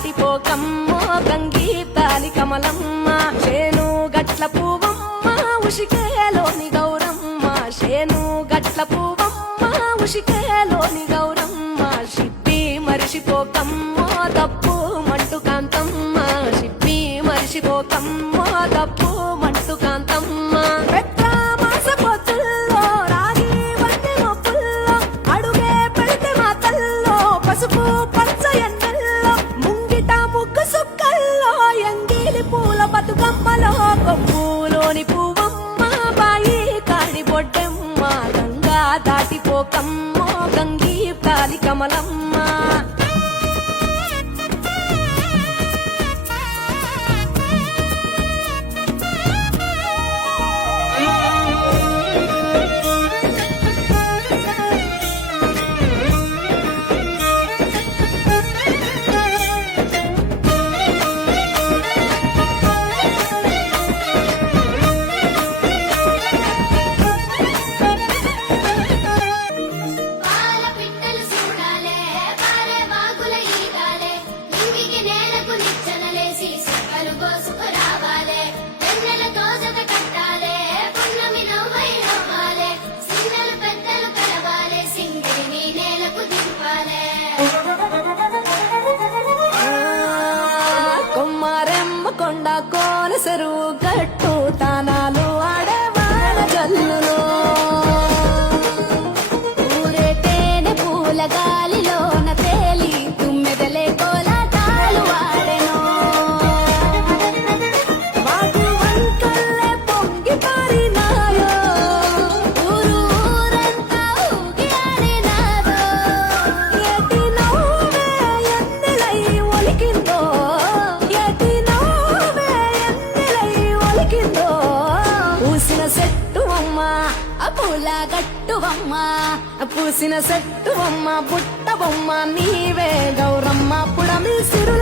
దాటిపోకమ్మో గంగి తాలి కమలమ్మ చేను గట్ల పువ్వమ్మ ఉషికేలోని గౌరమ్మ చేను గట్ల పువ్వమ్మ ఉషికేలోని గౌరమ్మ షిప్పి మరిసిపోకమ్మో తప్పు మంటు కాంతమ్మ షిప్పి మరిసిపోకమ్మో తప్పు మంటు కాంతమ్మ పసుపు పచ్చ ఎండల్లో ముంగిట ముగ్గు సుక్కల్లో ఎంగిలి పూల బతుకమ్మలో కొమ్ములోని పువ్వమ్మ బాయి కాడి బొడ్డెమ్మ గంగా దాటిపోకమ్మో గంగి తాలి కమలమ్మ కొండ కోన చెరువు గట్టు తానాలు ఆడవాడ జల్లులో ఊరే తేనె పూల గాలిలోన తేలి తుమ్మెదలే కోలాటాలు ఆడెను మాకు వంకల్లే పొంగి పారినాయో ఊరు ఊరంతా ఊగి ఆడినారో ఎటి నవ్వే ఎన్నెలై ఒలికిందో పూసిన చెట్టు అమ్మ పూల గట్టు అమ్మ పూసిన చెట్టు అమ్మ బుట్ట బొమ్మ నీవే గౌరమ్మ పుడమి సిరు